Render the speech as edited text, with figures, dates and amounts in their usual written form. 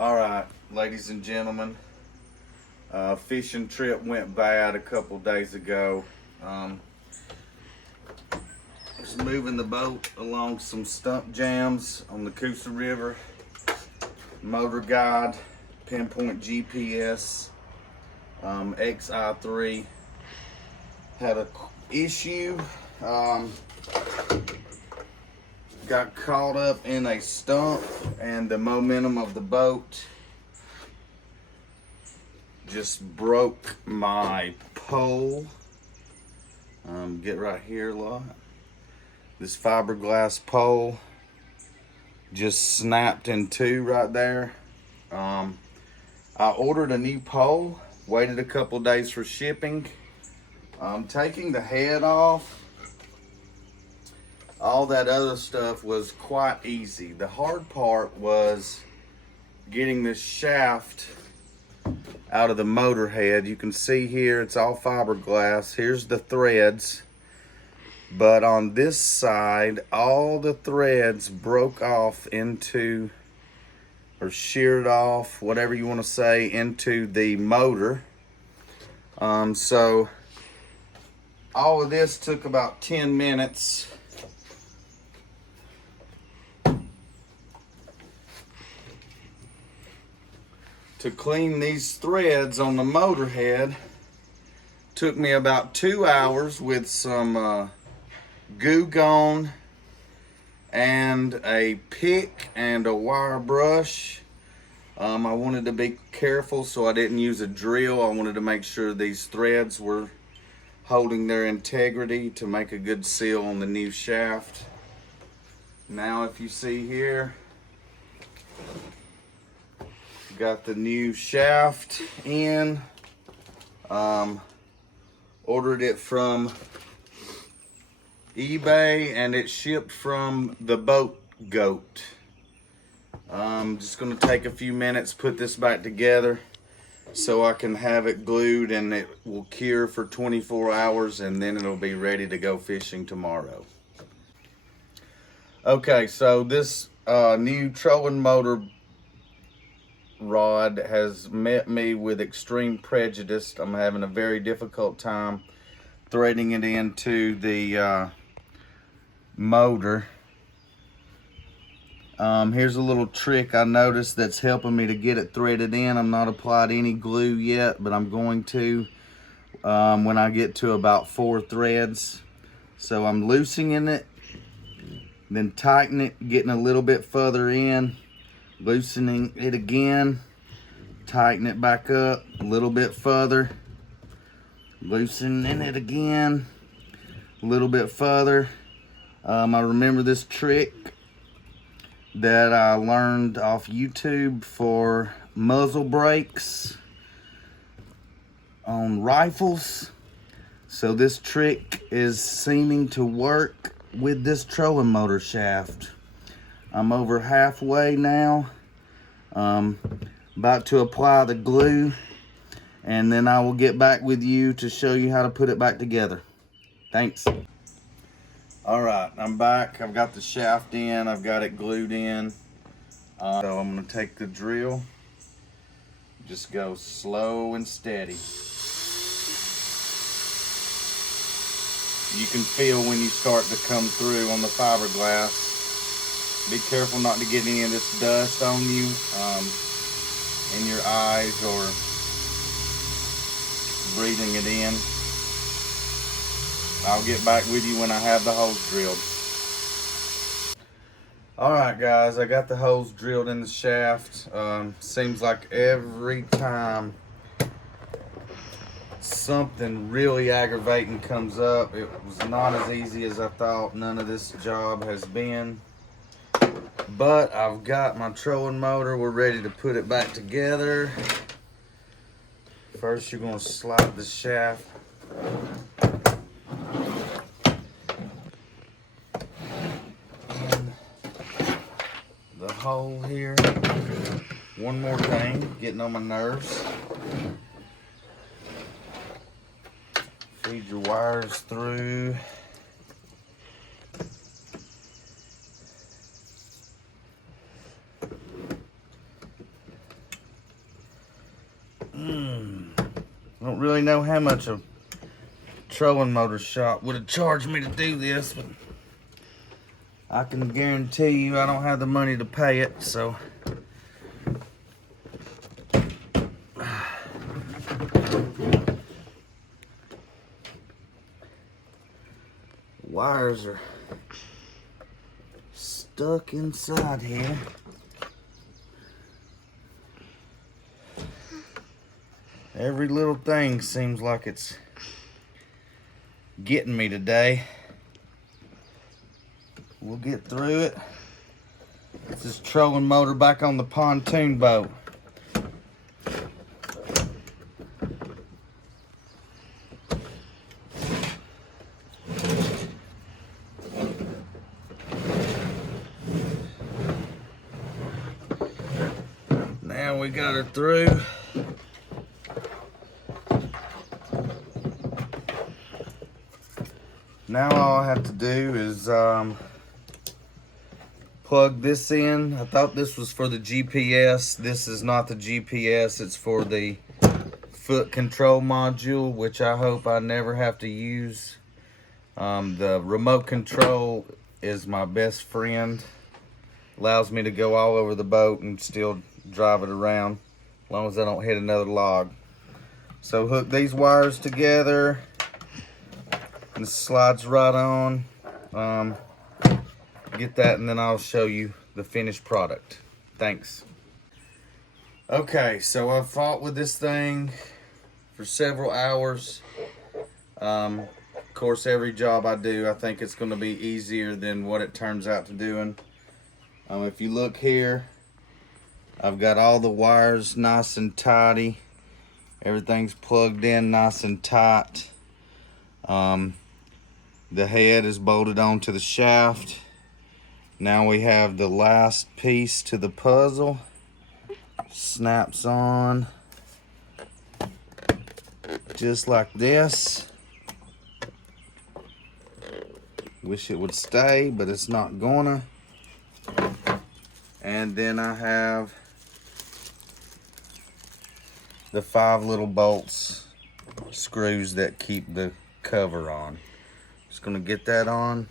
All right, ladies and gentlemen, fishing trip went bad a couple days ago. Was moving the boat along some stump jams on the Coosa River. MotorGuide, pinpoint GPS, XI3 had a issue. Got caught up in a stump, and the momentum of the boat just broke my pole. Get right here a lot. This fiberglass pole just snapped in two right there. I ordered a new pole, waited a couple days for shipping. Taking the head off, all that other stuff was quite easy. The hard part was getting this shaft out of the motor head. You can see here it's all fiberglass. Here's the threads. But on this side, all the threads broke off into, or sheared off, whatever you want to say, into the motor. So all of this took about 10 minutes. To clean these threads on the motor head. Took me about 2 hours with some Goo Gone and a pick and a wire brush. I wanted to be careful, so I didn't use a drill. I wanted to make sure these threads were holding their integrity to make a good seal on the new shaft. Now, if you see here, got the new shaft in. Ordered it from eBay, and it shipped from the Boat Goat. I'm just gonna take a few minutes, put this back together so I can have it glued, and it will cure for 24 hours, and then it'll be ready to go fishing tomorrow. Okay, so this new trolling motor rod has met me with extreme prejudice. I'm having a very difficult time threading it into the motor. Here's a little trick I noticed that's helping me to get it threaded in. I'm not applied any glue yet, but I'm going to when I get to about 4 threads. So I'm loosening it, then tightening it, getting a little bit further in, loosening it again, tighten it back up a little bit further, loosening it again a little bit further. I remember this trick that I learned off YouTube for muzzle brakes on rifles. So this trick is seeming to work with this trolling motor shaft. I'm over halfway now. About to apply the glue, and then I will get back with you to show you how to put it back together. Thanks. All right, I'm back. I've got the shaft in. I've got it glued in. So I'm gonna take the drill. Just go slow and steady. You can feel when you start to come through on the fiberglass. Be careful not to get any of this dust on you, in your eyes, or breathing it in. I'll get back with you when I have the holes drilled. All right, guys, I got the holes drilled in the shaft. Seems like every time something really aggravating comes up, it was not as easy as I thought. None of this job has been. But I've got my trolling motor. We're ready to put it back together. First, you're going to slide the shaft in the hole here. One more thing, getting on my nerves. Feed your wires through. I don't really know how much a trolling motor shop would have charged me to do this, but I can guarantee you I don't have the money to pay it, so. Wires are stuck inside here. Every little thing seems like it's getting me today. We'll get through it. This is trolling motor back on the pontoon boat. Now we got her through. Now all I have to do is plug this in. I thought this was for the GPS. This is not the GPS. It's for the foot control module, which I hope I never have to use. The remote control is my best friend. Allows me to go all over the boat and still drive it around, as long as I don't hit another log. So hook these wires together. And it slides right on. Get that, and then I'll show you the finished product. Thanks. Okay, so I've fought with this thing for several hours. Of course, every job I do, I think it's going to be easier than what it turns out to doing. If you look here, I've got all the wires nice and tidy. Everything's plugged in nice and tight. The head is bolted onto the shaft. Now we have the last piece to the puzzle. Snaps on just like this. Wish it would stay, but it's not gonna. And then I have the 5 little bolts, screws that keep the cover on. Just gonna get that on.